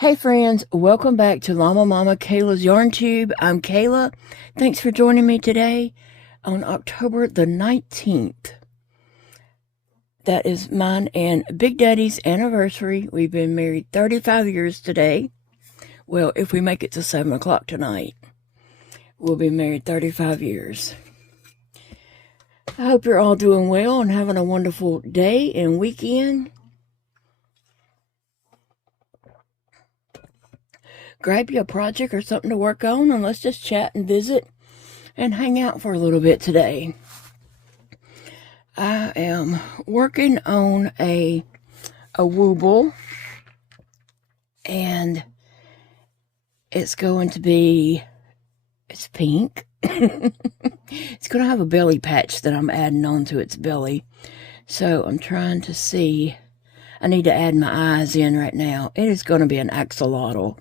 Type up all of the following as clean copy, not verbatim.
Hey friends, welcome back to Llama Mama Kayla's Yarn Tube. I'm Kayla. Thanks for joining me today on October the 19th. That is mine and Big Daddy's anniversary. We've been married 35 years today. Well, if we make it to 7 o'clock tonight, we'll be married 35 years. I hope you're all doing well and having a wonderful day and weekend. Grab you a project or something to work on, and let's just chat and visit and hang out for a little bit today. I am working on a wooble, and it's going to be, it's pink. It's going to have a belly patch that I'm adding on to its belly. So I'm trying to see, I need to add my eyes in right now. It is going to be an axolotl.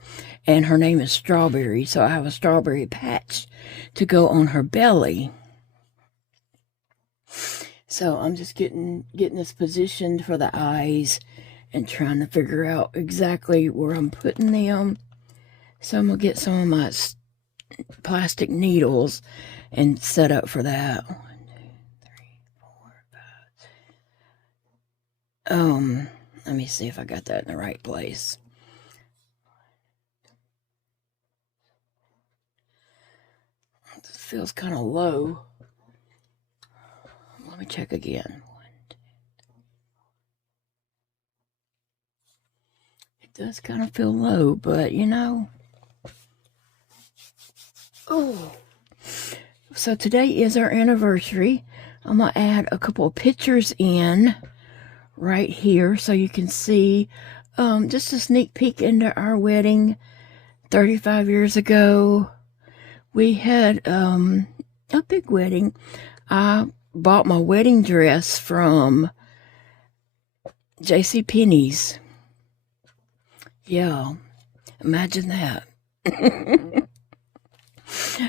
And her name is Strawberry, so I have a strawberry patch to go on her belly. So I'm just getting this positioned for the eyes and trying to figure out exactly where I'm putting them. So I'm going to get some of my plastic needles and set up for that. 1, 2, 3, 4, 5. Let me see if I got that in the right place. This feels kind of low. Let me check again. 1, 2, 3. It does kind of feel low, but you know. Oh. So today is our anniversary. I'm going to add a couple of pictures in right here so you can see just a sneak peek into our wedding 35 years ago. We had a big wedding. I bought my wedding dress from JCPenney's. Yeah, imagine that.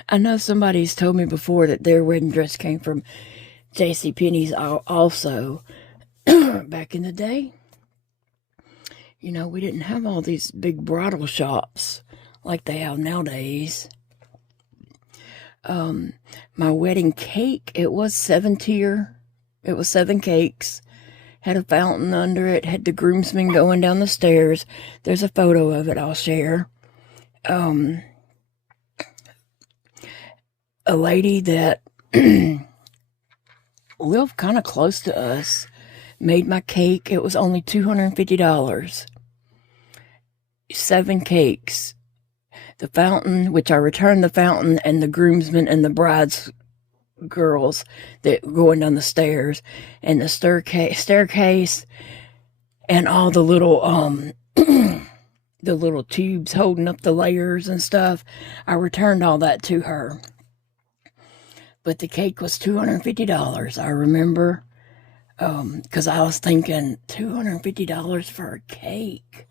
I know somebody's told me before that their wedding dress came from JCPenney's also. Back in the day, you know, we didn't have all these big bridal shops like they have nowadays. My wedding cake, it was 7-tier. It was 7 cakes. Had a fountain under it. Had the groomsmen going down the stairs. There's a photo of it I'll share. A lady that lived kind of close to us made my cake. It was only $250. 7 cakes. The fountain, which I returned the fountain, and the groomsmen and the bride's girls that were going down the stairs, and the staircase, and all the little the little tubes holding up the layers and stuff. I returned all that to her. But the cake was $250. I remember, because I was thinking $250 for a cake.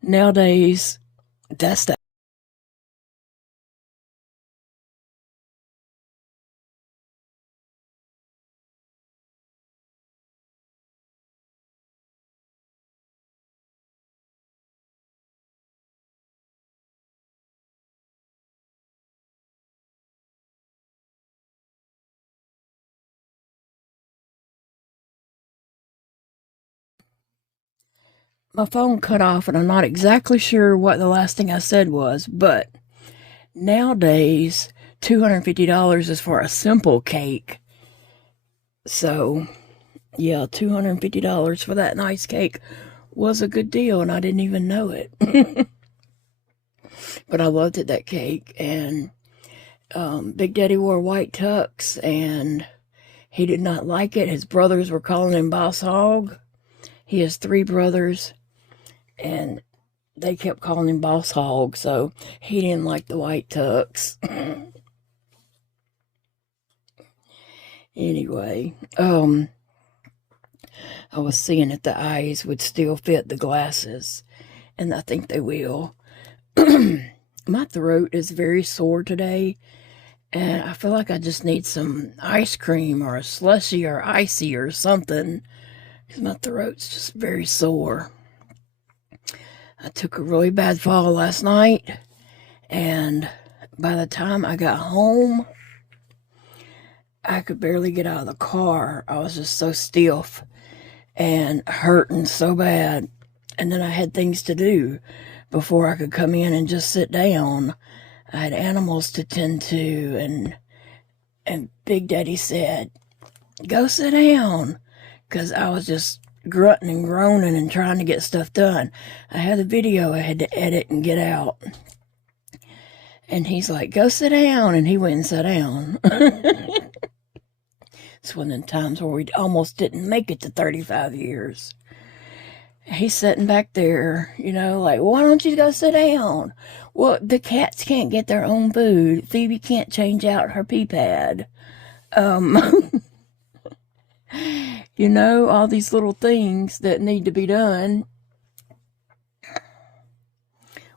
Nowadays, that's the my phone cut off, and I'm not exactly sure what the last thing I said was, but nowadays, $250 is for a simple cake. So, yeah, $250 for that nice cake was a good deal, and I didn't even know it. But I loved it, that cake, and Big Daddy wore white tux, and he did not like it. His brothers were calling him Boss Hog. He has 3 brothers, and they kept calling him Boss Hog, so he didn't like the white tux. Anyway, I was seeing if the eyes would still fit the glasses, and I think they will. My throat is very sore today, and I feel like I just need some ice cream or a slushie or icy or something. because my throat's just very sore. I took a really bad fall last night, and by the time I got home, I could barely get out of the car. I was just so stiff and hurting so bad. And then I had things to do before I could come in and just sit down. I had animals to tend to, and Big Daddy said, go sit down, because I was just grunting and groaning and trying to get stuff done. I had a video I had to edit and get out. And he's like, go sit down, and he went and sat down. It's one of the times where we almost didn't make it to 35 years. He's sitting back there, you know, like, why don't you go sit down? Well, the cats can't get their own food. Phoebe can't change out her pee pad. You know, all these little things that need to be done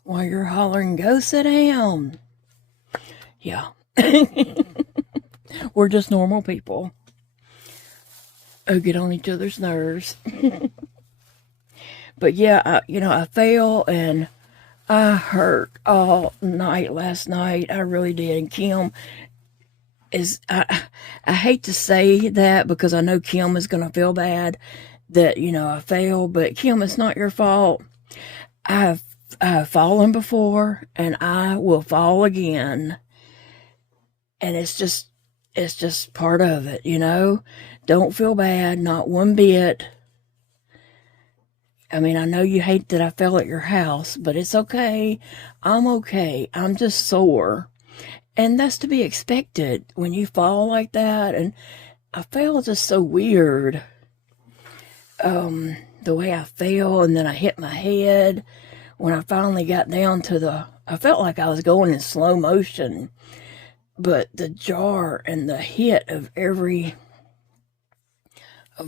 while you're hollering, go sit down. Yeah. We're just normal people who get on each other's nerves. But yeah, I fell and I hurt all night last night. I really did. And Kim I hate to say that, because I know Kim is going to feel bad that, I fell. But Kim, it's not your fault. I have fallen before, and I will fall again. And it's just part of it, Don't feel bad, not one bit. I mean, I know you hate that I fell at your house, but it's okay. I'm okay. I'm just sore. And that's to be expected when you fall like that. And I fell just so weird. The way I fell, and then I hit my head. When I finally got down to I felt like I was going in slow motion. But the jar and the hit of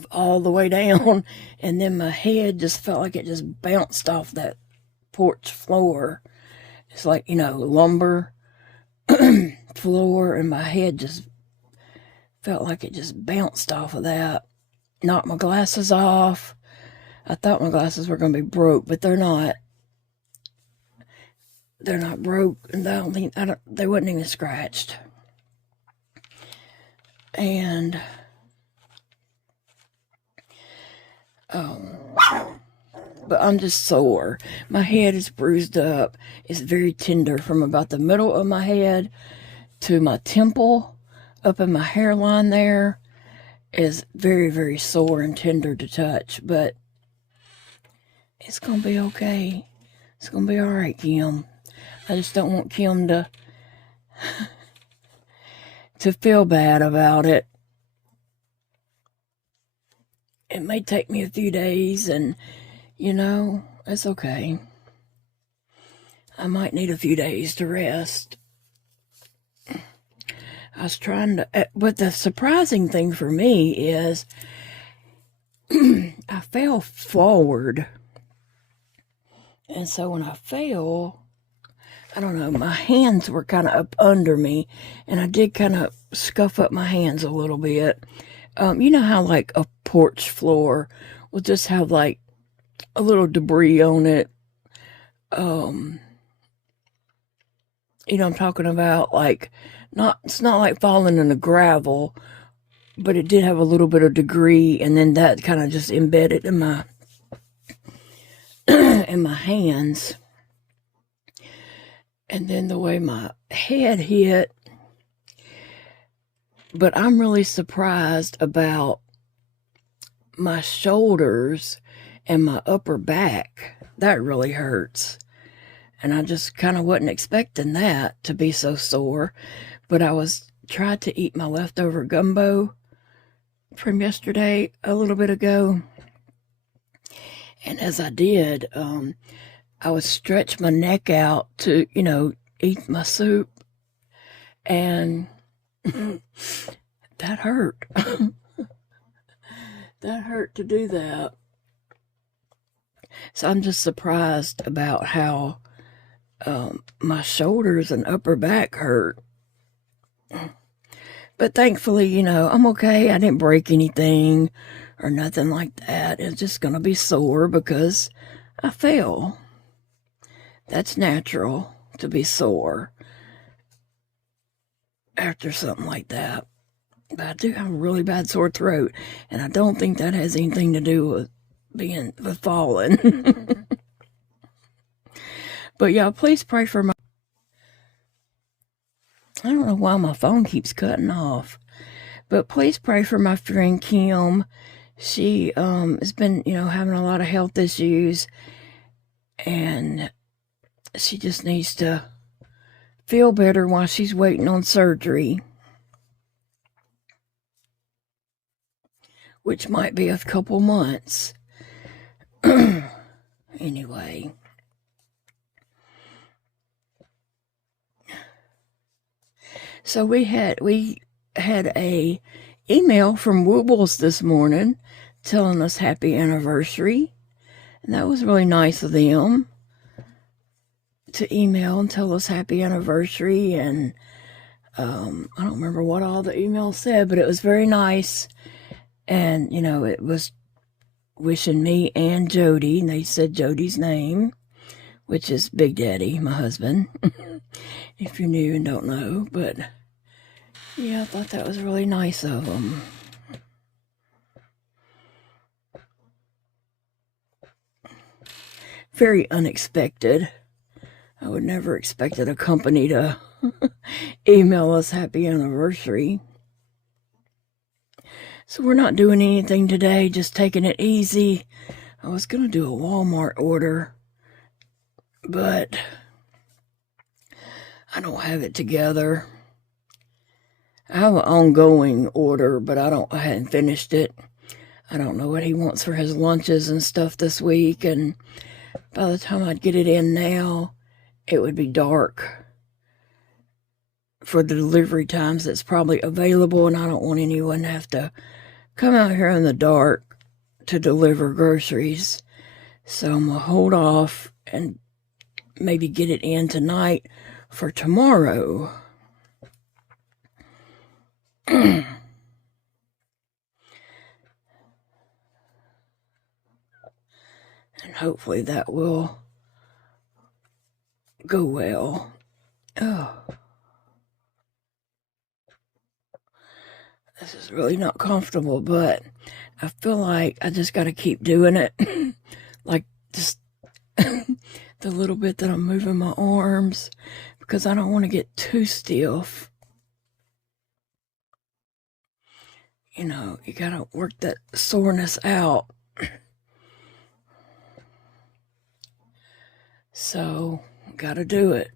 all the way down, and then my head just felt like it just bounced off that porch floor. It's like, lumber floor, and my head just felt like it just bounced off of that. Knocked my glasses off. I thought my glasses were going to be broke, but they're not. They're not broke, and they wasn't even scratched. And but I'm just sore. My head is bruised up. It's very tender from about the middle of my head to my temple, up in my hairline there, is very, very sore and tender to touch. But it's going to be okay. It's going to be all right, Kim. I just don't want Kim to feel bad about it. It may take me a few days, and, it's okay. I might need a few days to rest. I was trying to, but the surprising thing for me is I fell forward. And so when I fell, I don't know, my hands were kind of up under me, and I did kind of scuff up my hands a little bit. You know how like a porch floor will just have like a little debris on it. I'm talking about, like, it's not like falling in the gravel, but it did have a little bit of debris, and then that kind of just embedded in my in my hands. And then the way my head hit. But I'm really surprised about my shoulders and my upper back. That really hurts. And I just kind of wasn't expecting that to be so sore. But I tried to eat my leftover gumbo from yesterday a little bit ago. And as I did, I would stretch my neck out to, eat my soup. And that hurt. That hurt to do that. So I'm just surprised about how my shoulders and upper back hurt. But thankfully, I'm okay. I didn't break anything or nothing like that. It's just going to be sore because I fell. That's natural to be sore after something like that. But I do have a really bad sore throat, and I don't think that has anything to do with falling. But yeah, please pray for my... I don't know why my phone keeps cutting off. But please pray for my friend Kim. She has been, having a lot of health issues, and she just needs to feel better while she's waiting on surgery, which might be a couple months. Anyway. So we had a email from Woobles this morning telling us happy anniversary. And that was really nice of them to email and tell us happy anniversary. And I don't remember what all the email said, but it was very nice. And, it was wishing me and Jody, and they said Jody's name, which is Big Daddy, my husband, if you're new and don't know. But yeah, I thought that was really nice of them. Very unexpected. I would never expected a company to email us happy anniversary. So we're not doing anything today, just taking it easy. I was going to do a Walmart order, but I don't have it together. I have an ongoing order, but I hadn't finished it. I don't know what he wants for his lunches and stuff this week, and by the time I'd get it in now, it would be dark for the delivery times that's probably available, and I don't want anyone to have to come out here in the dark to deliver groceries. So I'm going to hold off and maybe get it in tonight for tomorrow. And hopefully that will go well. Oh. This is really not comfortable, but I feel like I just got to keep doing it. Like just the little bit that I'm moving my arms, because I don't want to get too stiff. You got to work that soreness out. So, got to do it.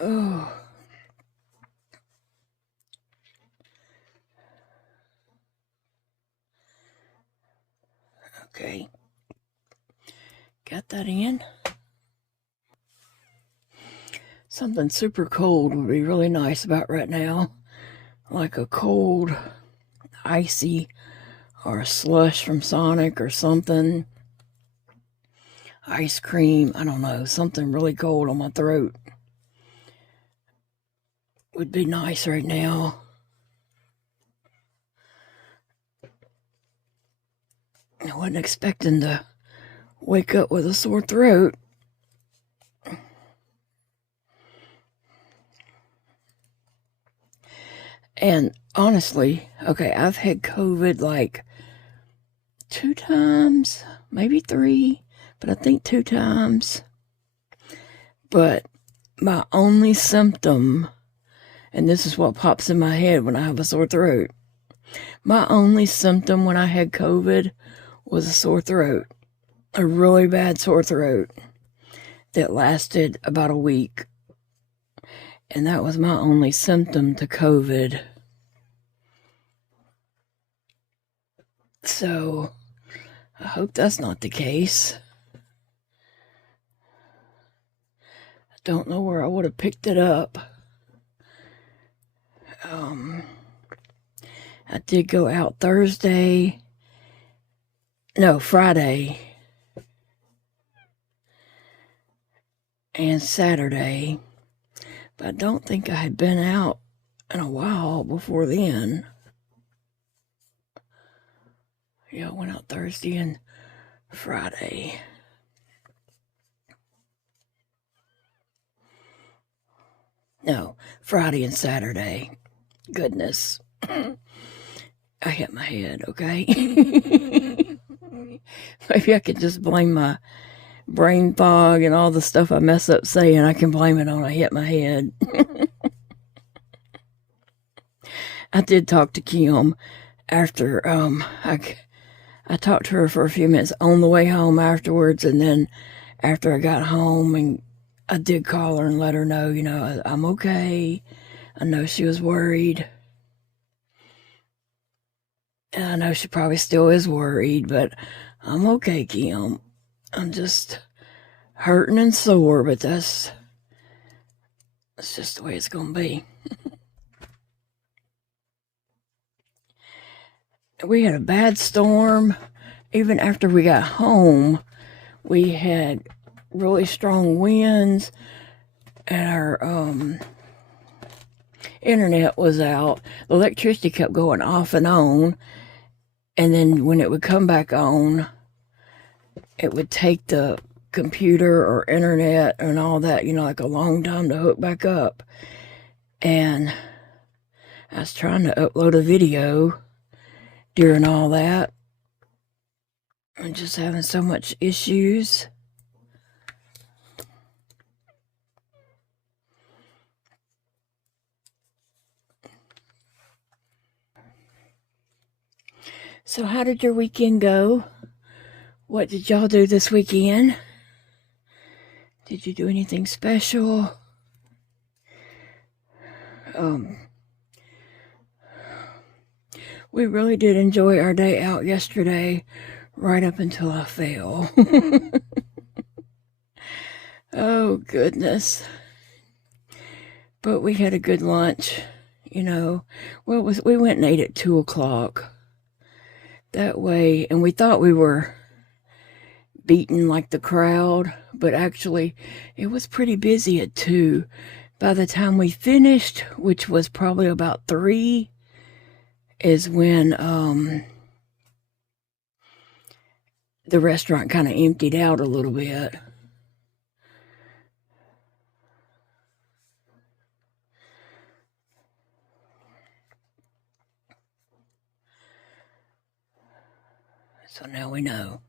Oh. Okay. Got that in. Something super cold would be really nice about right now. Like a cold, icy, or a slush from Sonic or something. Ice cream, I don't know, something really cold on my throat would be nice right now. I wasn't expecting to wake up with a sore throat. And honestly, okay, I've had COVID like 2 times, maybe 3, but I think 2 times. But my only symptom, and this is what pops in my head when I have a sore throat, my only symptom when I had COVID was a sore throat, a really bad sore throat that lasted about a week. And that was my only symptom to COVID. So, I hope that's not the case. I don't know where I would have picked it up. I did go out Friday. and Saturday. But I don't think I had been out in a while before then. Yeah, I went out Thursday and Friday. No, Friday and Saturday. Goodness. I hit my head, okay? Maybe I could just blame my brain fog and all the stuff I mess up saying. I can blame it on I hit my head. I did talk to Kim after I talked to her for a few minutes on the way home afterwards, and then after I got home, and I did call her and let her know, you know, I'm okay. I know she was worried. And I know she probably still is worried, but I'm okay, Kim. I'm just hurting and sore, but that's just the way it's going to be. We had a bad storm. Even after we got home, we had really strong winds, and our internet was out. The electricity kept going off and on, and then when it would come back on, it would take the computer or internet and all that, you know, like a long time to hook back up. And I was trying to upload a video during all that, and just having so much issues. So how did your weekend go? What did y'all do this weekend? Did you do anything special? We really did enjoy our day out yesterday, right up until I fell. Oh, goodness. But we had a good lunch, you know. Well, we went and ate at 2 o'clock. That way, and we thought we were beaten like the crowd, but actually it was pretty busy at 2. By the time we finished, which was probably about 3, is when the restaurant kind of emptied out a little bit. So now we know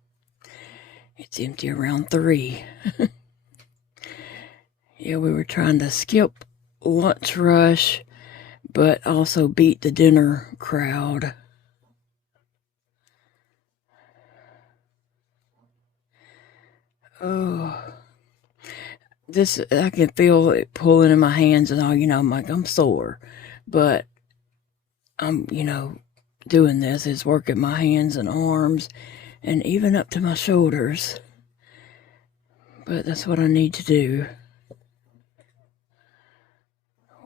it's empty around 3. Yeah, we were trying to skip lunch rush, but also beat the dinner crowd. Oh, I can feel it pulling in my hands and all, you know, I'm sore, but I'm, you know, doing this is working my hands and arms and even up to my shoulders. But that's what I need to do.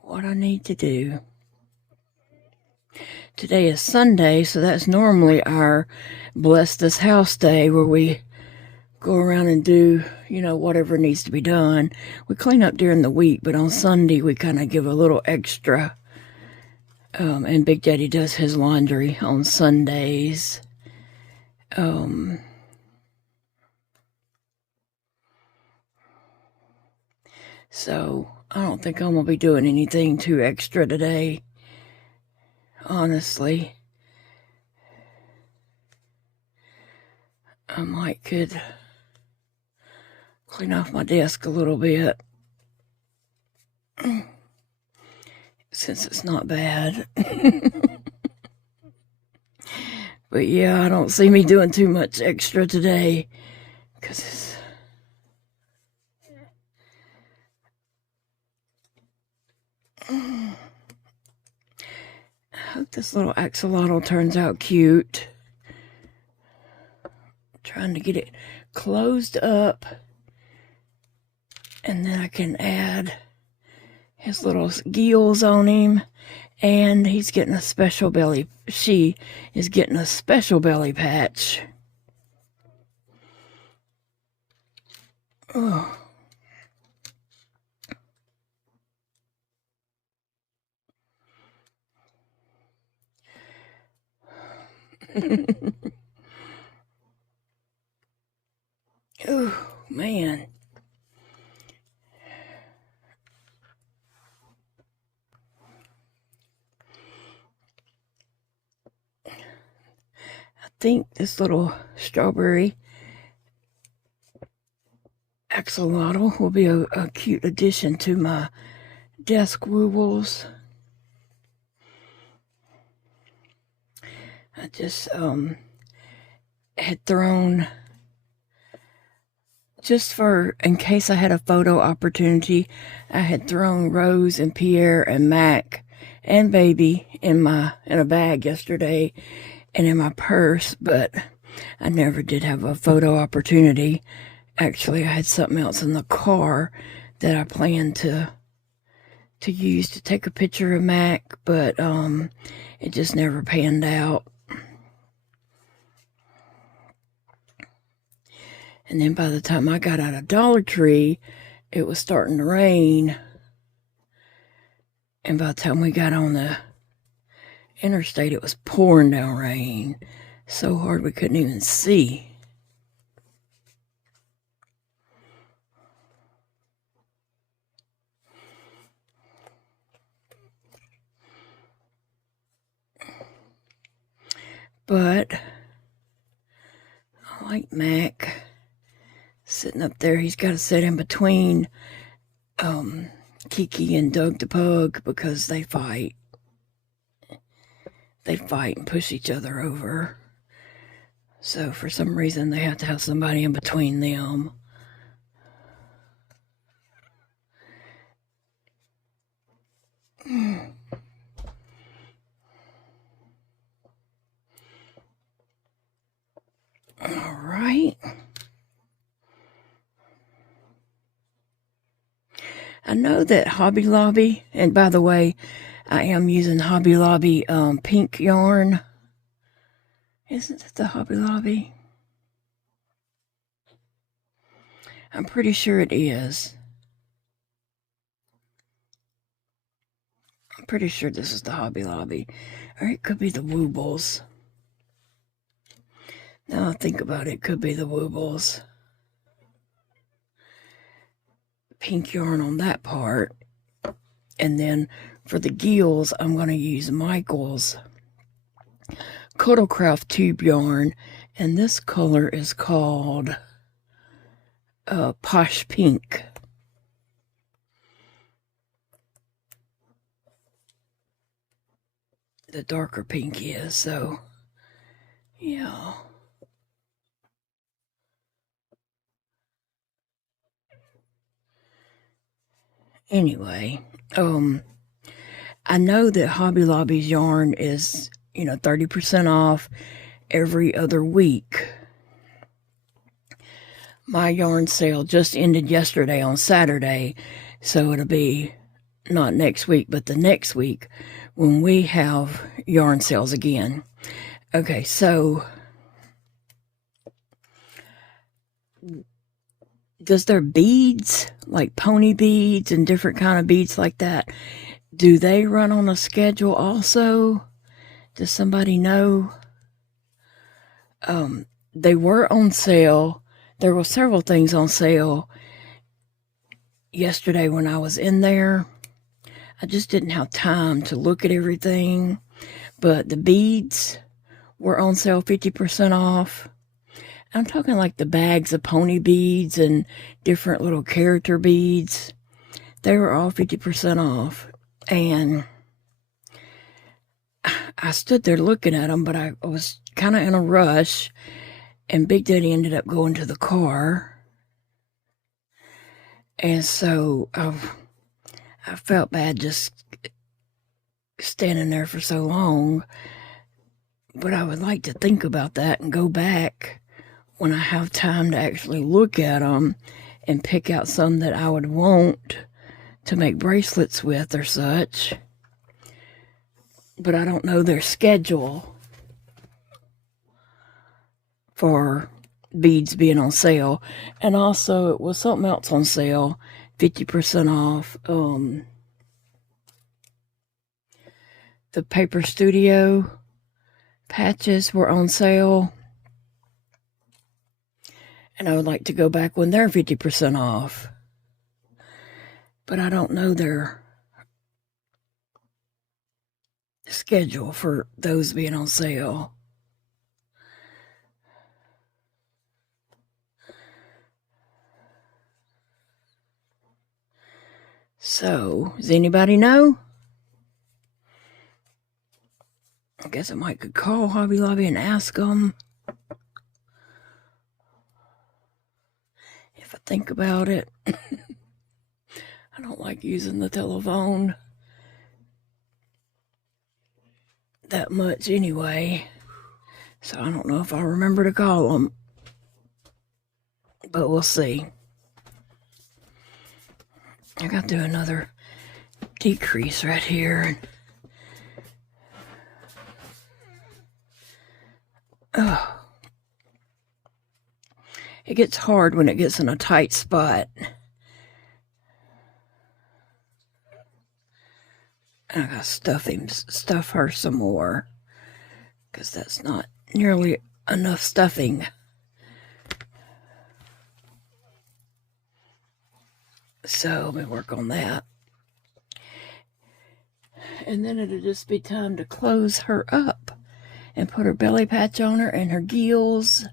What I need to do. Today is Sunday, so that's normally our Bless This House Day, where we go around and do, you know, whatever needs to be done. We clean up during the week, but on Sunday we kind of give a little extra. And Big Daddy does his laundry on Sundays. So I don't think I'm going to be doing anything too extra today, honestly. I might could clean off my desk a little bit, since it's not bad. But yeah, I don't see me doing too much extra today, because I hope this little axolotl turns out cute. Trying to get it closed up, and then I can add his little gills on him, and he's getting a special belly. She is getting a special belly patch. Oh. Oh, man. I think this little strawberry axolotl will be a cute addition to my desk woobles. I just had thrown, just for in case I had a photo opportunity, I had thrown Rose and Pierre and Mac and Baby in a bag yesterday and in my purse, but I never did have a photo opportunity. Actually, I had something else in the car that I planned to use to take a picture of Mac, but it just never panned out. And then by the time I got out of Dollar Tree, it was starting to rain. And by the time we got on the interstate, it was pouring down rain so hard we couldn't even see. But I like Mac sitting up there. He's got to sit in between Kiki and Doug the Pug because they fight. They fight and push each other over. So for some reason they have to have somebody in between them. All right. I know that Hobby Lobby, and by the way, I am using Hobby Lobby pink yarn. Isn't it the Hobby Lobby? I'm pretty sure it is. I'm pretty sure this is the Hobby Lobby. Or it could be the Woobles. Now I think about it, could be the Woobles. Pink yarn on that part. And then for the gills, I'm going to use Michael's Cuddlecraft tube yarn. And this color is called Posh Pink. The darker pink is, so yeah. Anyway, I know that Hobby Lobby's yarn is, 30% off every other week. My yarn sale just ended yesterday on Saturday, so it'll be not next week, but the next week when we have yarn sales again. Okay, so does their beads, like pony beads and different kind of beads like that, do they run on a schedule also? Does somebody know? They were on sale. There were several things on sale yesterday when I was in there. I just didn't have time to look at everything. But the beads were on sale 50% off. I'm talking like the bags of pony beads and different little character beads. They were all 50% off. And I stood there looking at them, but I was kind of in a rush. And Big Daddy ended up going to the car. And so I felt bad just standing there for so long. But I would like to think about that and go back when I have time to actually look at them and pick out some that I would want to make bracelets with or such. But I don't know their schedule for beads being on sale. And also it was something else on sale, 50% off. The Paper patches were on sale. And I would like to go back when they're 50% off. But I don't know their schedule for those being on sale. So, does anybody know? I guess I might could call Hobby Lobby and ask them. If I think about it. I don't like using the telephone that much anyway. So I don't know if I'll remember to call them. But we'll see. I got to do another decrease right here. Oh. It gets hard when it gets in a tight spot. I gotta stuff her some more, because that's not nearly enough stuffing. So let me work on that. And then it'll just be time to close her up and put her belly patch on her and her gills.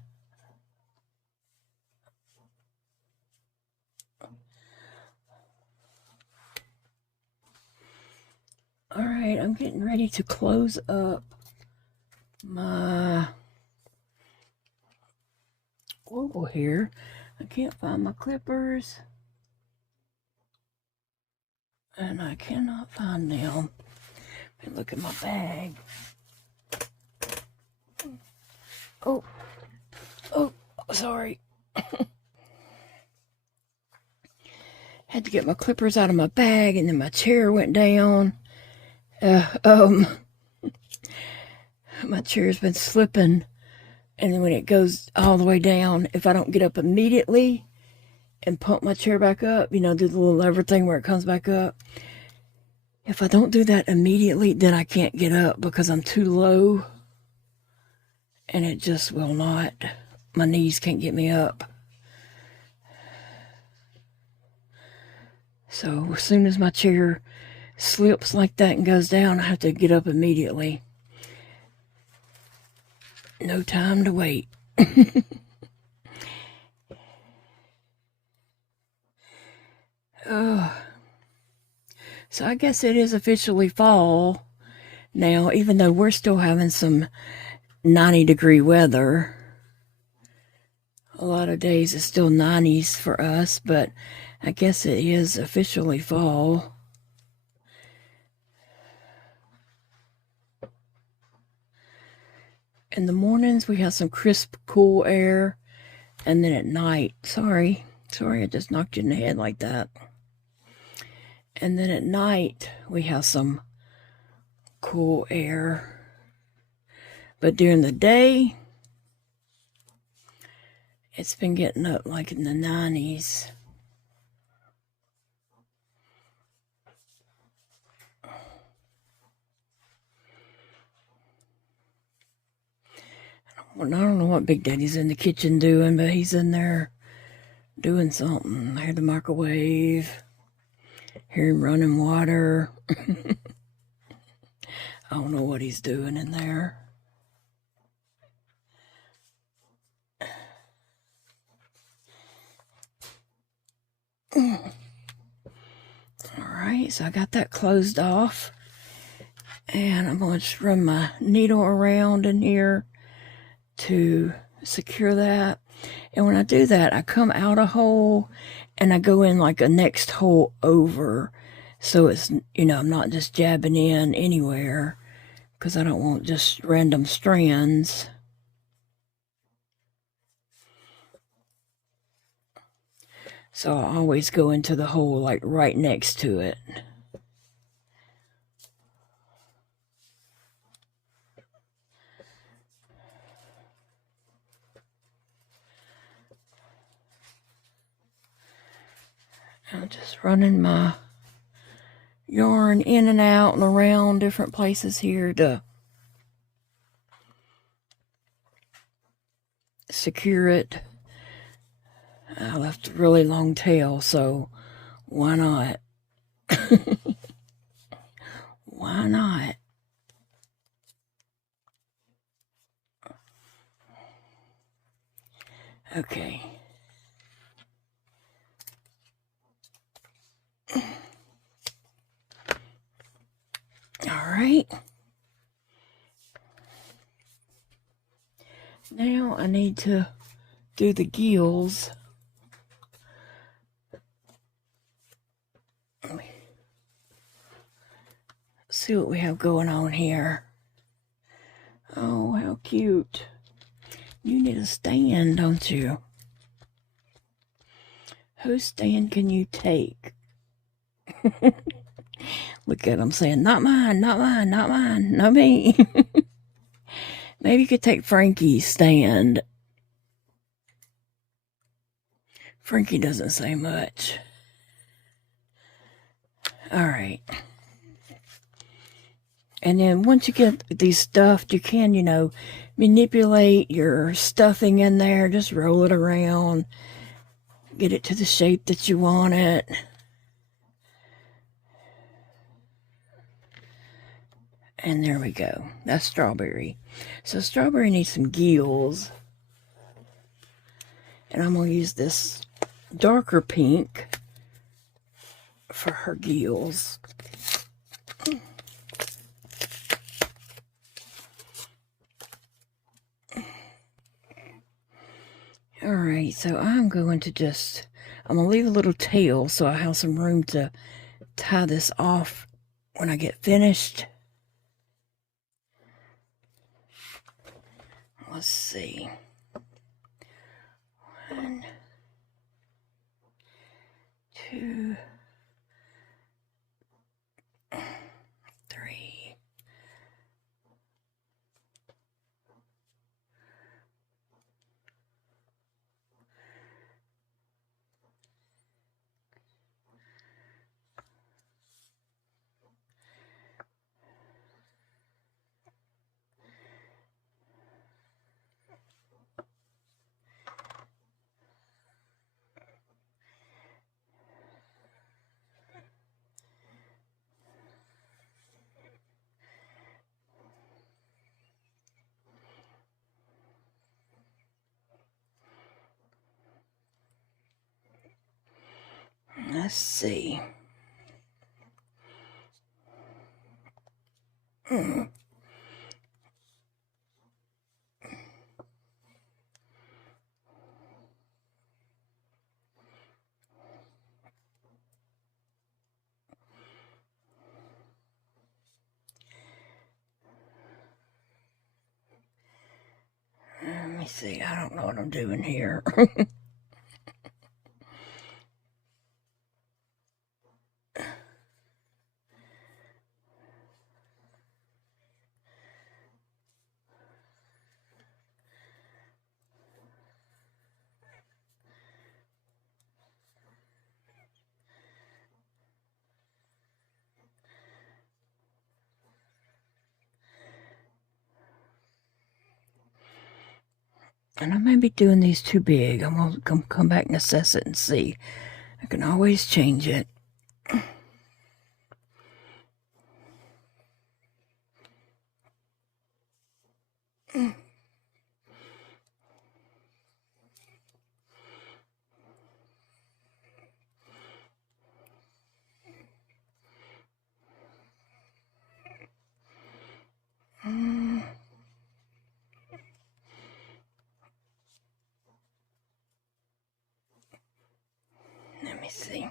All right, I'm getting ready to close up my oval here. I can't find my clippers. And I cannot find them. Let me look at my bag. Oh, sorry. Had to get my clippers out of my bag, and then my chair went down. My chair's been slipping, and then when it goes all the way down, if I don't get up immediately and pump my chair back up, do the little lever thing where it comes back up. If I don't do that immediately, then I can't get up because I'm too low, and it just will not. My knees can't get me up. So as soon as my chair slips like that and goes down, I have to get up immediately. No time to wait. So I guess it is officially fall now, even though we're still having some 90-degree weather. A lot of days it's still 90s for us, but I guess it is officially fall. In the mornings we have some crisp, cool air, and then at night, sorry, I just knocked you in the head like that. And then at night we have some cool air. But during the day, it's been getting up like in the 90s. I don't know what Big Daddy's in the kitchen doing, but he's in there doing something. I hear the microwave. Hear him running water. I don't know what he's doing in there. Alright, so I got that closed off. And I'm going to just run my needle around in here to secure that. And when I do that, I come out a hole and I go in like a next hole over. So it's, I'm not just jabbing in anywhere, because I don't want just random strands. So I always go into the hole like right next to it. I'm just running my yarn in and out and around different places here to secure it. I left a really long tail, so why not? Why not? Okay. All right. Now I need to do the gills. Let me see what we have going on here. Oh, how cute. You need a stand, don't you? Whose stand can you take? Look at him saying, not mine, not mine, not mine, not me. Maybe you could take Frankie's stand. Frankie doesn't say much. All right. And then once you get these stuffed, you can, manipulate your stuffing in there. Just roll it around. Get it to the shape that you want it. And there we go. That's strawberry. So strawberry needs some gills. And I'm going to use this darker pink for her gills. Alright, so I'm going to leave a little tail so I have some room to tie this off when I get finished. Let's see. 1, 2, 3. Let's see. Let me see. I don't know what I'm doing here. And I may be doing these too big. I'm going to come back and assess it and see. I can always change it. Let me see.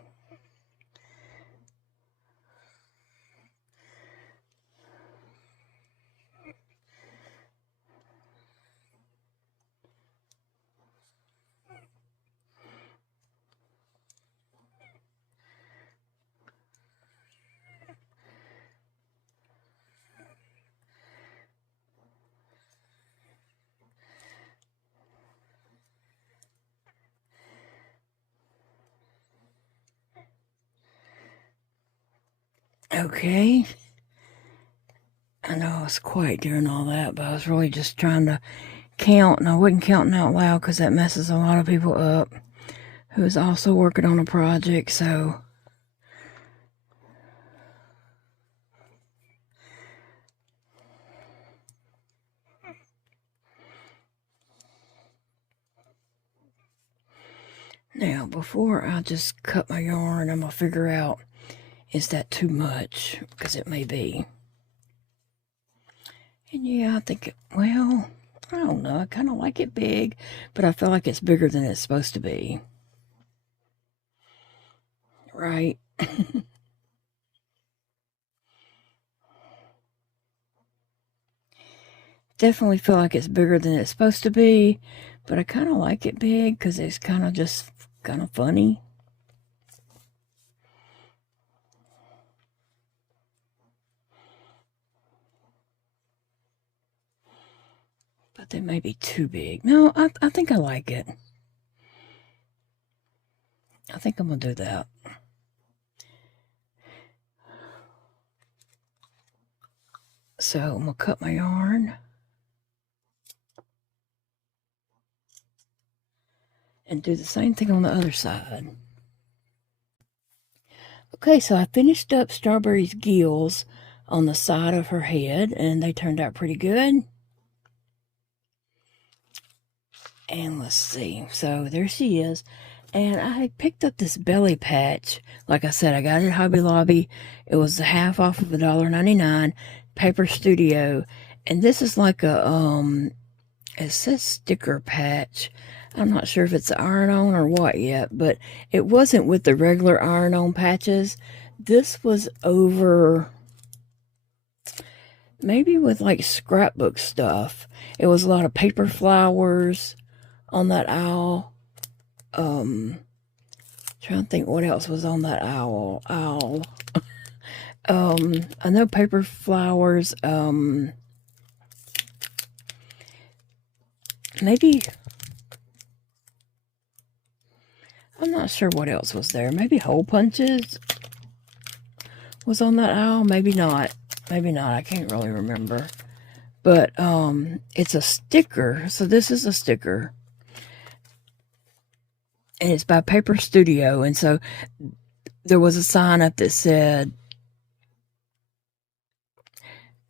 Okay. I know I was quiet during all that, but I was really just trying to count, and I wasn't counting out loud because that messes a lot of people up who is also working on a project, so now before I just cut my yarn, I'm gonna figure out, is that too much? Because it may be. And yeah, I think, well, I don't know, I kind of like it big, but I feel like it's bigger than it's supposed to be. Right? Definitely feel like it's bigger than it's supposed to be, but I kind of like it big because it's kind of just kind of funny. But they may be too big. No, I think I like it. I think I'm going to do that. So I'm going to cut my yarn. And do the same thing on the other side. Okay, so I finished up Strawberry's gills on the side of her head, and they turned out pretty good. And let's see, so there she is. And I picked up this belly patch. Like I said, I got it at Hobby Lobby. It was half off of $1.99, Paper Studio. And this is like a, it says sticker patch. I'm not sure if it's iron-on or what yet, but it wasn't with the regular iron-on patches. This was over, maybe with like scrapbook stuff. It was a lot of paper flowers on that owl. Trying to think what else was on that owl. I know paper flowers, maybe, I'm not sure what else was there. Maybe hole punches was on that owl. Maybe not. Maybe not. I can't really remember. But it's a sticker. So this is a sticker. And it's by Paper Studio. And so there was a sign up that said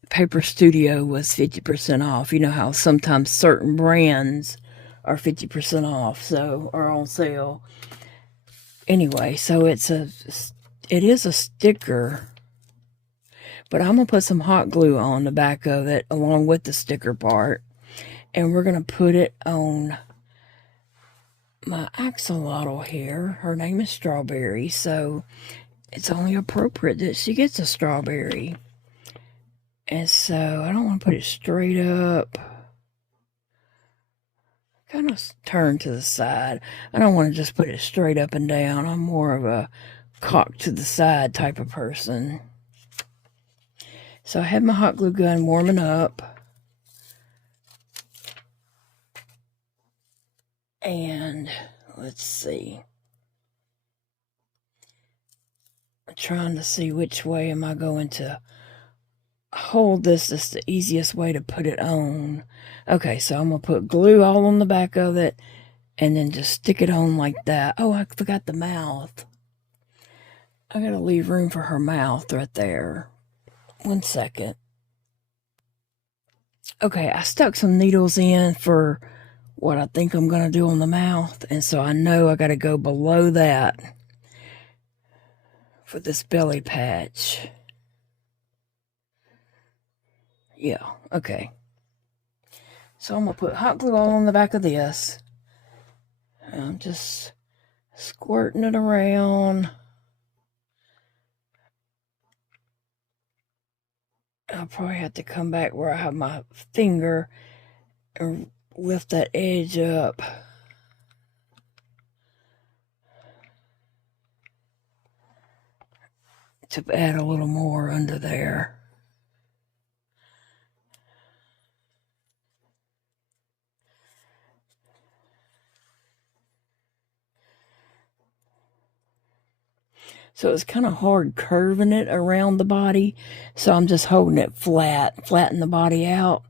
Paper Studio was 50% off. You know how sometimes certain brands are 50% off, so, or on sale. Anyway, so it is a sticker, but I'm going to put some hot glue on the back of it along with the sticker part, and we're going to put it on my axolotl here. Her name is Strawberry, so it's only appropriate that she gets a strawberry. And so I don't want to put it straight up. Kind of turn to the side. I don't want to just put it straight up and down. I'm more of a cock to the side type of person. So I have my hot glue gun warming up. And let's see. I'm trying to see which way am I going to hold this. Is the easiest way to put it on. Okay, so I'm going to put glue all on the back of it and then just stick it on like that. Oh, I forgot the mouth. I got to leave room for her mouth right there. 1 second. Okay, I stuck some needles in for what I think I'm going to do on the mouth. And so I know I got to go below that for this belly patch. Yeah, okay. So I'm going to put hot glue all on the back of this. I'm just squirting it around. I'll probably have to come back where I have my finger and lift that edge up. To add a little more under there. So it's kind of hard curving it around the body. So I'm just holding it flat, flatten the body out.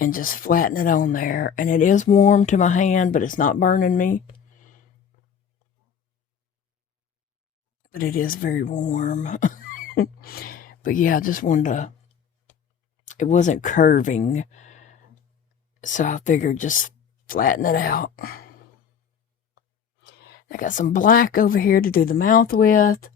and just flatten it on there. And it is warm to my hand, but it's not burning me. But it is very warm. But yeah, I just wanted to, it wasn't curving, so I figured just flatten it out. I got some black over here to do the mouth with.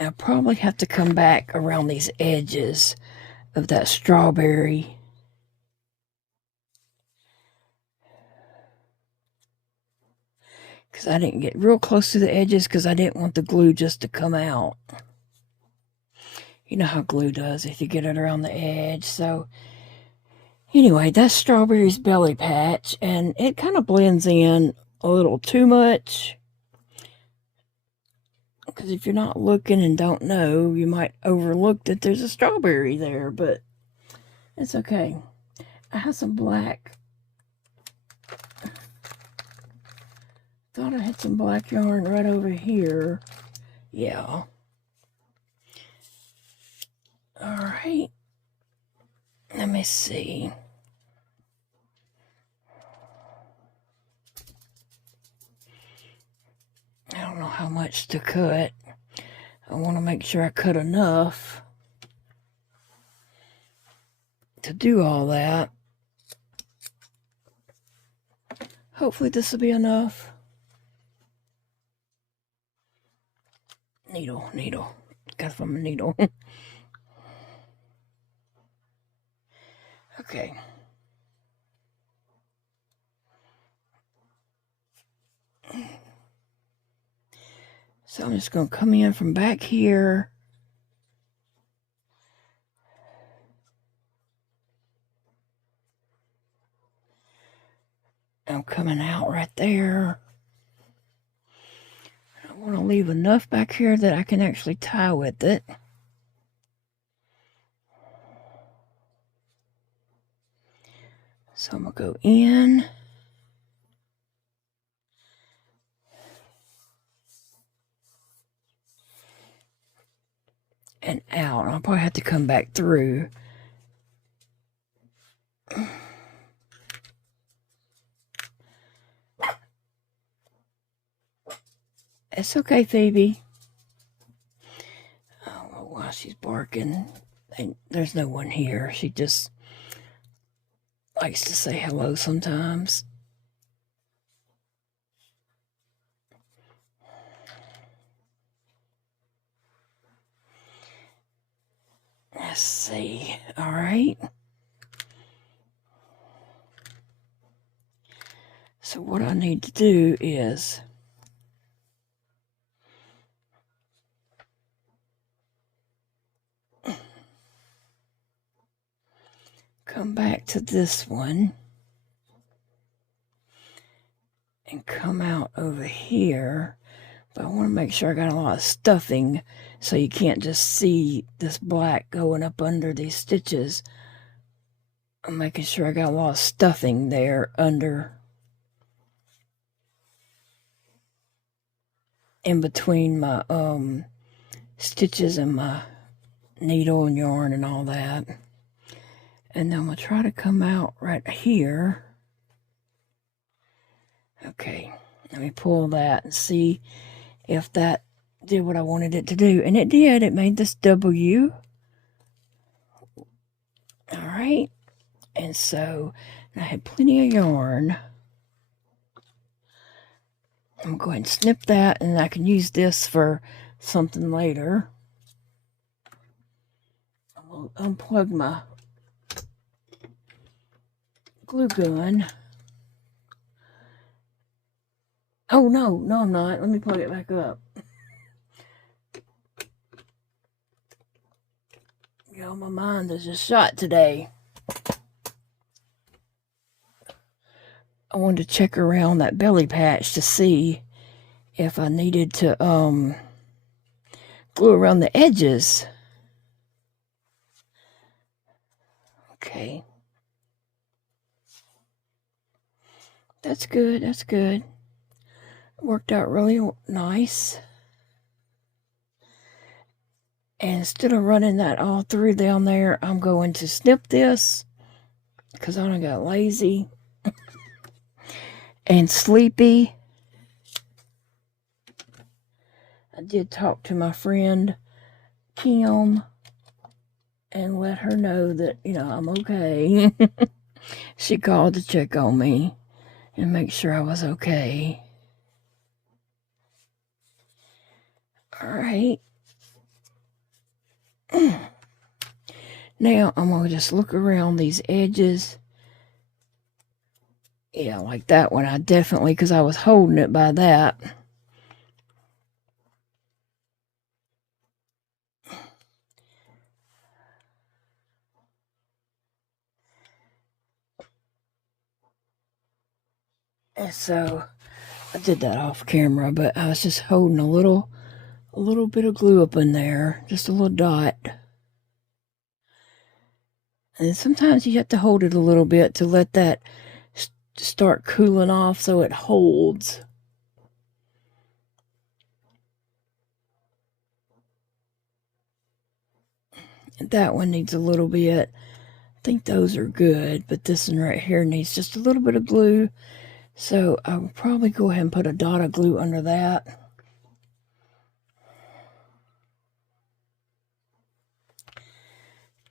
I'll probably have to come back around these edges of that strawberry. Because I didn't get real close to the edges because I didn't want the glue just to come out. You know how glue does if you get it around the edge. So anyway, that's Strawberry's belly patch, and it kind of blends in a little too much. Because if you're not looking and don't know, you might overlook that there's a strawberry there, but it's okay. I have some black. Thought I had some black yarn right over here. Yeah. Alright. Let me see. I don't know how much to cut. I want to make sure I cut enough to do all that. Hopefully this will be enough. Needle. Got it from a needle. Okay. So I'm just going to come in from back here. I'm coming out right there. I want to leave enough back here that I can actually tie with it. So I'm going to go in. And out. I'll probably have to come back through. It's okay, Phoebe. I don't know why she's barking. There's no one here. She just likes to say hello sometimes. Let's see. All right. So what I need to do is come back to this one and come out over here. But I want to make sure I got a lot of stuffing so you can't just see this black going up under these stitches. I'm making sure I got a lot of stuffing there under, in between my stitches and my needle and yarn and all that. And then I'm going to try to come out right here. Okay, let me pull that and see if that did what I wanted it to do. And it did. It made this W. All right. And so I had plenty of yarn. I'm going to go ahead and snip that, and I can use this for something later. I'm going to unplug my glue gun. Oh, no, I'm not. Let me plug it back up. Yo, my mind is just shot today. I wanted to check around that belly patch to see if I needed to glue around the edges. Okay. That's good. It worked out really nice. And instead of running that all through down there, I'm going to snip this because I done got lazy and sleepy. I did talk to my friend Kim and let her know that, you know, I'm okay. She called to check on me and make sure I was okay. All right. Now I'm going to just look around these edges. Yeah, like that one. I definitely, because I was holding it by that. And so I did that off camera, but I was just holding a little bit of glue up in there, just a little dot. And sometimes you have to hold it a little bit to let that start cooling off so it holds. And that one needs a little bit. I think those are good, but this one right here needs just a little bit of glue. So I'll probably go ahead and put a dot of glue under that.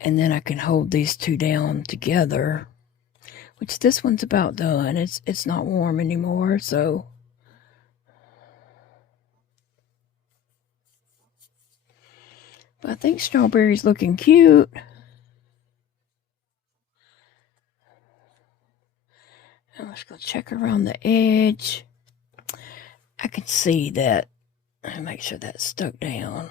And then I can hold these two down together, which this one's about done. It's not warm anymore, so. But I think Strawberry's looking cute. I'm just going to check around the edge. I can see that. Make sure that's stuck down.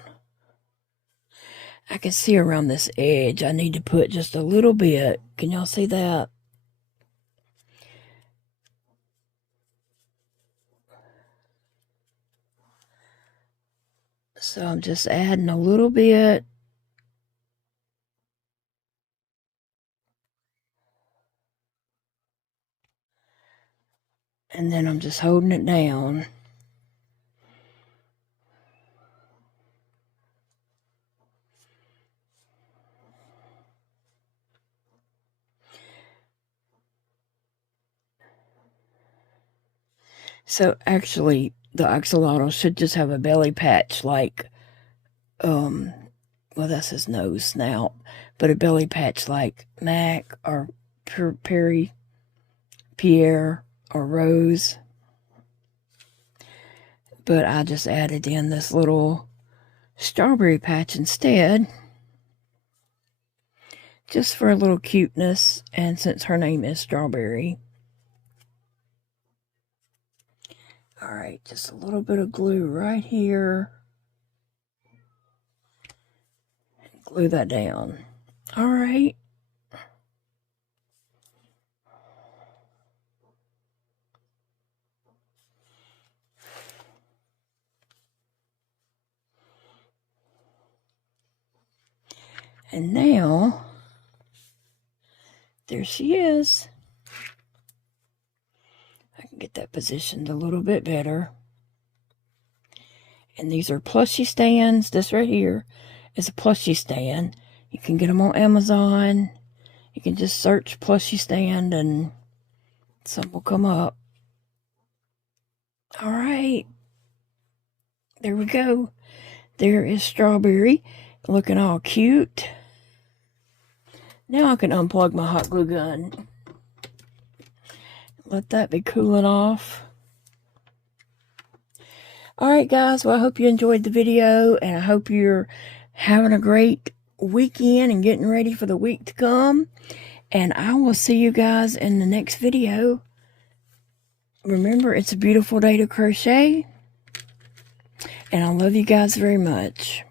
I can see around this edge. I need to put just a little bit. Can y'all see that? So I'm just adding a little bit. And then I'm just holding it down. So actually, the axolotl should just have a belly patch like, well, that's his nose, snout, but a belly patch like Mac or Perry, Pierre, or Rose. But I just added in this little strawberry patch instead, just for a little cuteness, and since her name is Strawberry. All right, just a little bit of glue right here. Glue that down. All right. And now, there she is. I can get that positioned a little bit better. And these are plushie stands. This right here is a plushie stand. You can get them on Amazon. You can just search plushie stand and some will come up. All right. There we go. There is Strawberry looking all cute. Now I can unplug my hot glue gun. Let that be cooling off. Alright guys, well I hope you enjoyed the video and I hope you're having a great weekend and getting ready for the week to come. And I will see you guys in the next video. Remember, it's a beautiful day to crochet. And I love you guys very much.